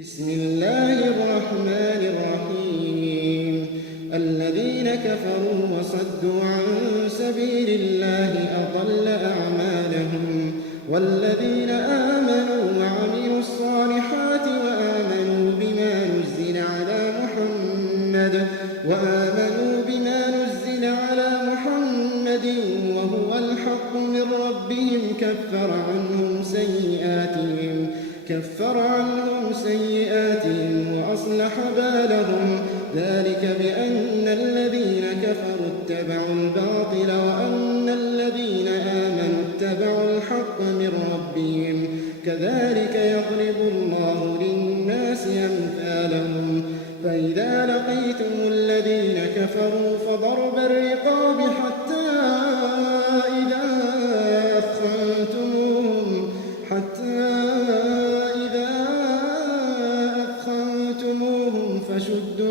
بسم الله الرحمن الرحيم. الذين كفروا وصدوا عن سبيل الله أضل أعمالهم، والذين آمنوا وعملوا الصالحات وآمنوا بما نزل على محمد وهو الحق من ربهم كفر عنهم سيئاتهم وأصلح بالهم، ذلك بأن الذين كفروا اتبعوا الباطل وأن الذين آمنوا اتبعوا الحق من ربهم، كذلك يضرب الله للناس أمثالهم. فإذا لقيتم الذين كفروا فضرب الرقاب حتى إذا أثخنتموهم فشدوا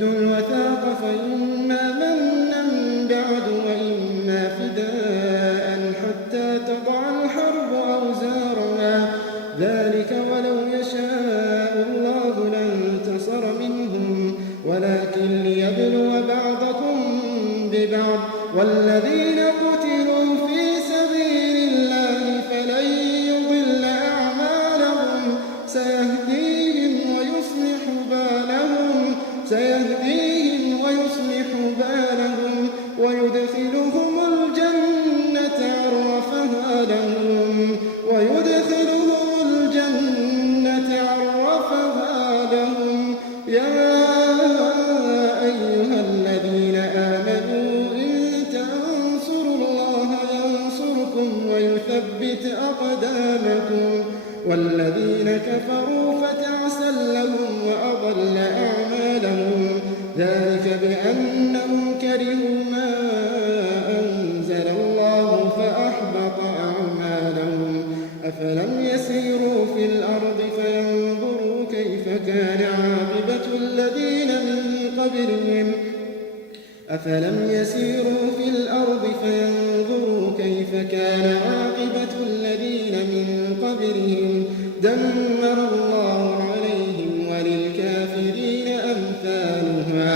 الوثاق فإما منا بعد وإما فداء حتى تضع الحرب أوزارها، ذلك ولو يشاء الله لانتصر منهم ولكن ليبلو بعضكم ببعض. والذين قتلوا في سبيل الله فلن يضل أعمالهم سيهديهم ويصلح بالهم ويدخلهم الجنة عرفها لهم. يا أيها الذين آمنوا إن تنصروا الله ينصركم ويثبت أقدامكم. والذين كفروا فتعسا لهم وأضل أعمالهم، ذلك بأنهم كرهوا ما أنزل الله فأحبط أعمالهم. أفلم يسيروا في الأرض فينظروا كيف كان عاقبة الذين من قبلهم دمر الله عليهم وللكافرين أمثالها،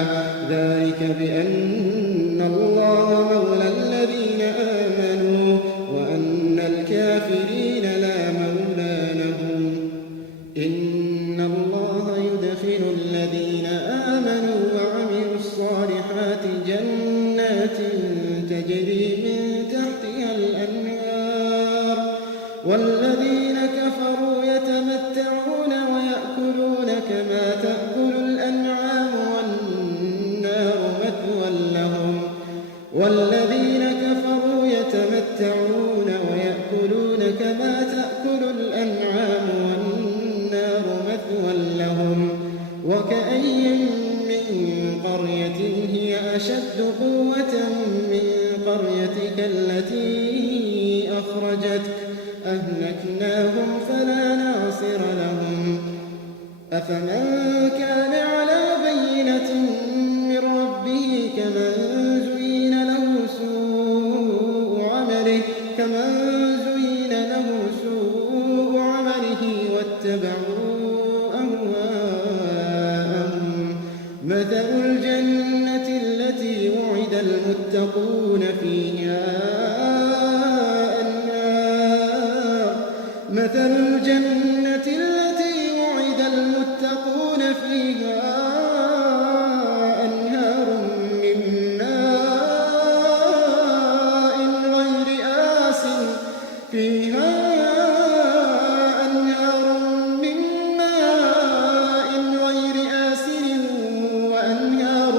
ذلك بأن الله مولى الذين آمنوا وأن الكافرين لا مولى لهم. إن الله يدخل الذين آمنوا وعملوا الصالحات جنات تجري من تحتها الأنهار، والذين كفروا يتمتعون ويأكلون كما تأكل الأنعام والنار مثوى لهم. وكأي من قرية هي أشد قوة من قريتك التي أخرجتك أهلكناهم فلا ناصر لهم. أفمن كان على بينة من ربه كمن زين له سوء عمله واتبعوا أهواءهم. مثل الجنة التي وعد المتقون فيها أنهار من ماء غير آسن وأنهار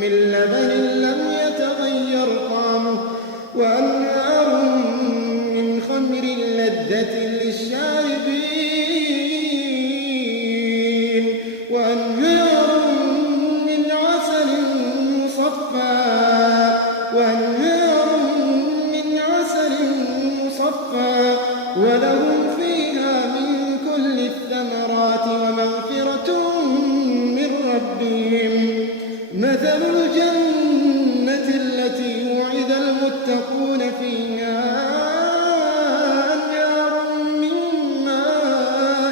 من لبن لم يتغير طعمه وأنهار من خمر لذة للشاربين وأنهار من عسل مصفى ولهم فيها من كل الثمرات ومغفرة من ربهم. مثل الجنة التي وعد المتقون فيها أنهار من ماء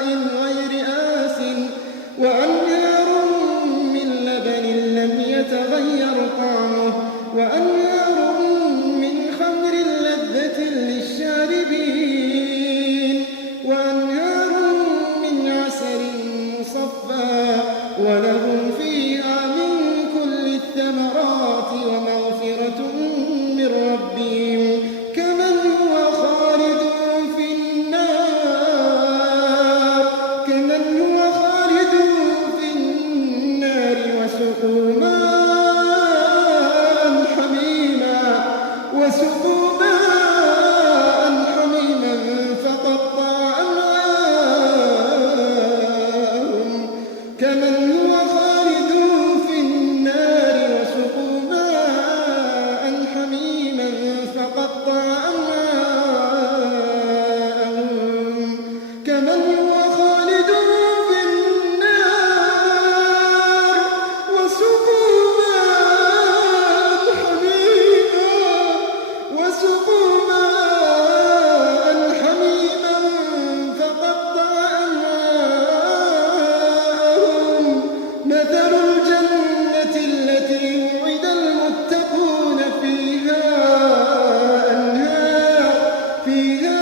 فيها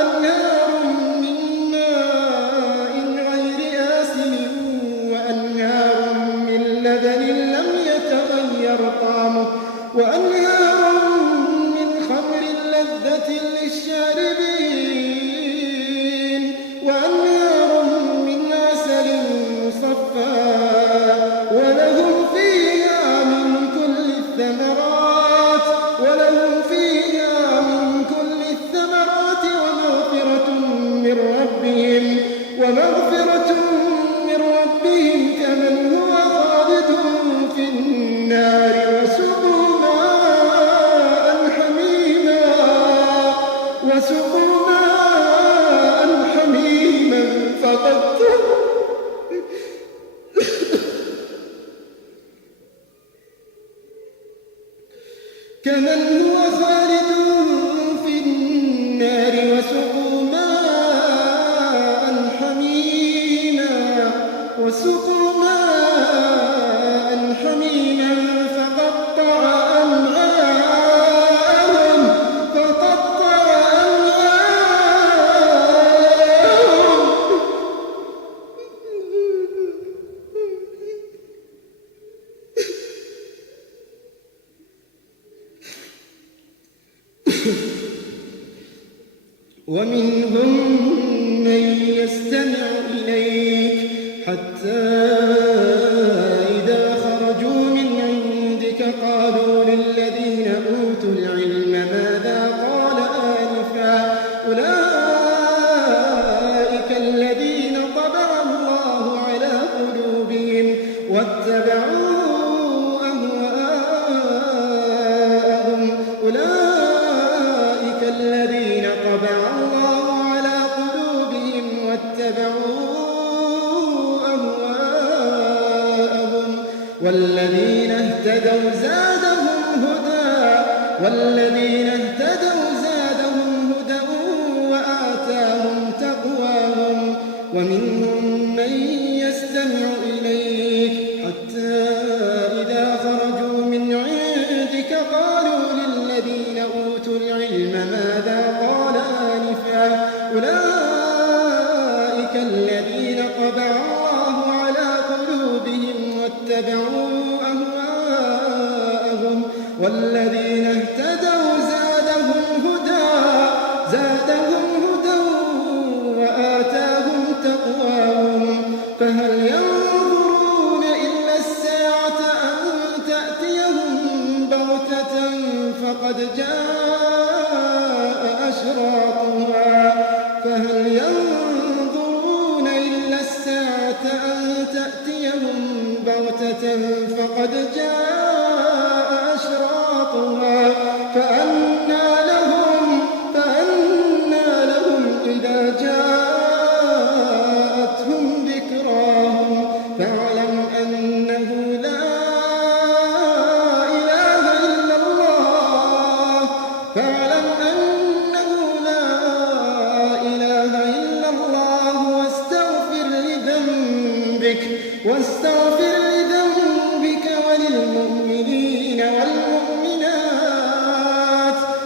أنهار من ماء غير آسن وأنهار من لبن لم يتغير طعمه وأنهار من خمر لذة للشاربين وأنهار من عسل مصفى ولهم فيها من كل الثمرات ومغفرة من ربهم كمن هو خالد في النار وسقوا ماء حميما فقطر كمن هو خالد في النار وسقوا ماء حميما فقطع أمعاءهم ومنهم من يستمع إليك حتى إذا خرجوا من عندك قالوا للذين أوتوا العلم ماذا قال آنفا أولئك الذين طبع الله على قلوبهم واتبعوا أهواءهم أولئك الذين طبع الله على قلوبهم واتبعوا أهواءهم والذين اهتدوا زادهم هدى وآتاهم تقواهم ومنهم من يستمع إليك حتى إذا خرجوا من عندك قالوا للذين أوتوا العلم ماذا قال آنفا أولئك الذين طبع الله على قلوبهم واتبعوا أهواءهم والذين اهتدوا زادهم هدى وآتاهم تقواهم فهل ينظرون إلا الساعة أن تأتيهم بغتة فقد جاء أشراطها فأنى لهم إذا جاءتهم ذكراهم فاعلم أنه لا إله إلا الله واستغفر لذنبك وللمؤمنين والمؤمنات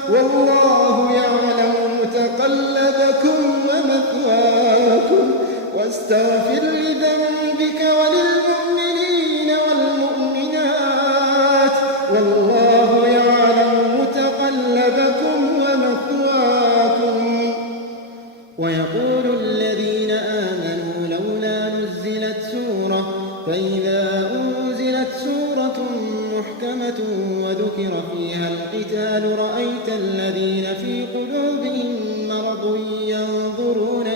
والله يعلم متقلبكم ومثواكم واستغفر لذنبك وللمؤمنين والمؤمنات والله يعلم متقلبكم ومثواكم ويقول الذين آمنوا لولا نزلت سورة فإذا أنزلت سورة محكمة وذكر فيها القتال رأيت الذين في قلوبهم مرض ينظرون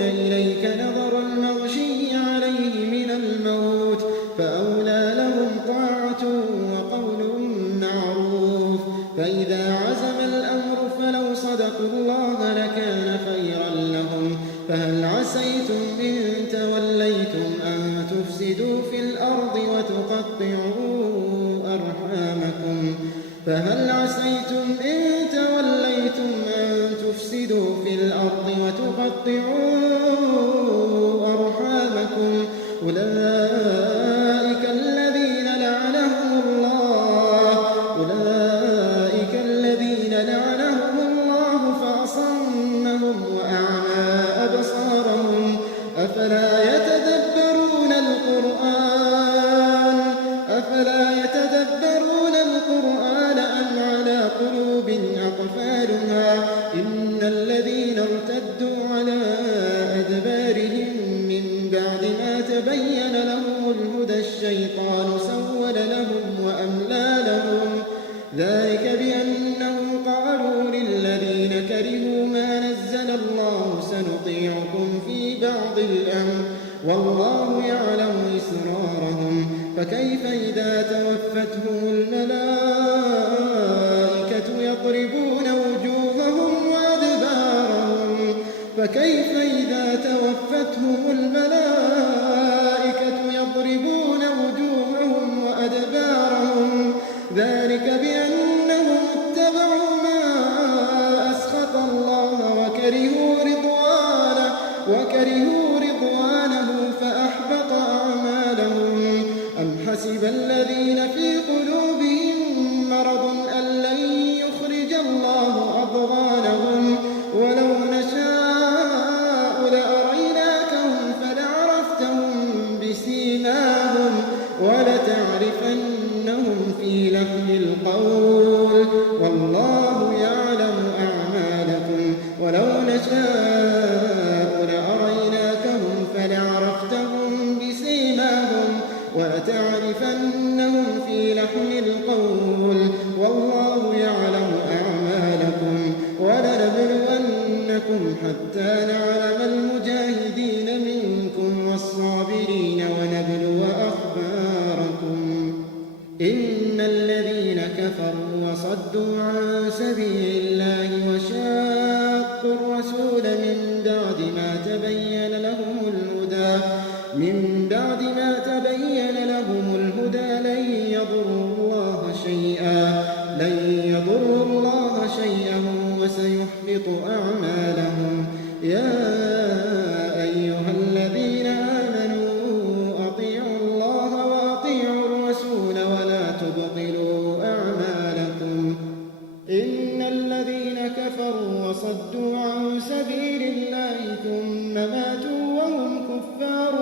إليك نظر المغشي عليه من الموت فأولى لهم طاعة وقول معروف فإذا عزم الأمر فلو صدقوا الله لكان خيرا لهم فهل عسيتم إن توليتم أن تفسدوا في الأرض وتقطعوا أرحامكم أولئك الذين لعنهم الله لعنهم الله فأصمهم وأعمى أبصارهم أفلا يتدبرون القرآن أم على قلوب أقفالها إن الذين ارتدوا على أدبارهم من بعد ما تبين لهم الهدى الشيطان سول لهم وأملى لهم ذلك بأنهم قالوا للذين كرهوا ما نزل الله سنطيعكم في بعض الأمر والله يعلم إسرارهم فكيف إذا توفتهم الملائكة يضربون وجوههم وأدبارهم ذلك بأنهم اتبعوا ما أسخط الله وكرهوا رضوانه فأحبط أعمالهم أم حسب الذين في قلوبهم مرض أن لن يخرج الله أضغانهم ولو نشاء لأريناكهم فلعرفتهم بسيماهم ولتعرفنهم في لحن القول والله يعلم أعمالكم ولو نشاء لأريناكهم فلعرفتهم بسيماهم ولتعرفنهم في لحن القول والله يعلم أعمالكم ولنبلونكم حتى نعلم المجاهدين منكم والصابرين ونبلو أخباركم إن الذين كفروا وصدوا عن سبيل الله وشاقوا الرسول من بعد ما تبين لهم الهدى لن يضروا الله شيئا وسيحبط أعمالهم يا أيها الذين آمنوا أطيعوا الله وأطيعوا الرسول ولا تبطلوا أعمالكم إن الذين كفروا وصدوا عن سبيل الله ثم ماتوا وهم كفار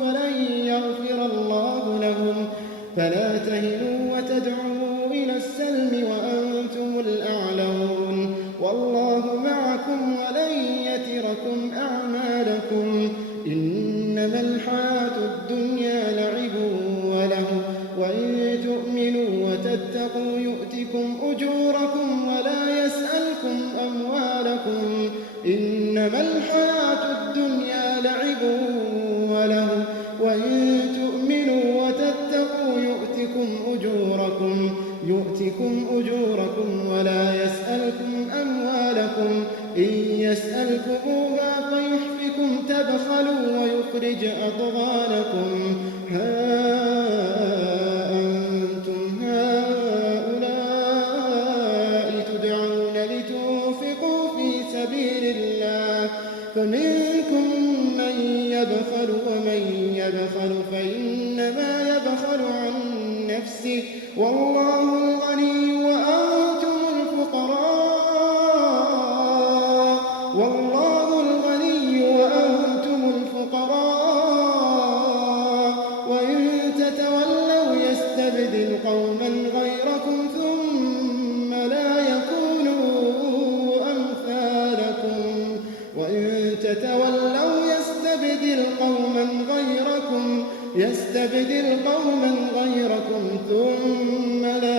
فلن يغفر الله لهم فلا تهنوا وتدعوا إلى السلم وأنتم الأعلون والله معكم ولن يتركم أعمالكم إنما الحياة الدنيا لعب وله وإن تؤمنوا وتتقوا يؤتكم أجوركم ولا يسألكم أموالكم إنما الحياة الدنيا لعب وله وإن تؤمنوا وتتقوا يؤتكم أجوركم ولا يسألكم أموالكم إن يسألكموها فيحفكم تبخلوا ويخرج أضغانكم ها أنتم هؤلاء تدعون لتنفقوا في سبيل الله فمنكم من يبخل ومن يبخل فإنما يبخل عن نفسه والله الغني وأنتم الفقراء وإن تتولوا يستبدل قوما غيركم ثم لا يكونوا أمثالكم وإن تتولوا يستبدل قوما غيركم ثم لا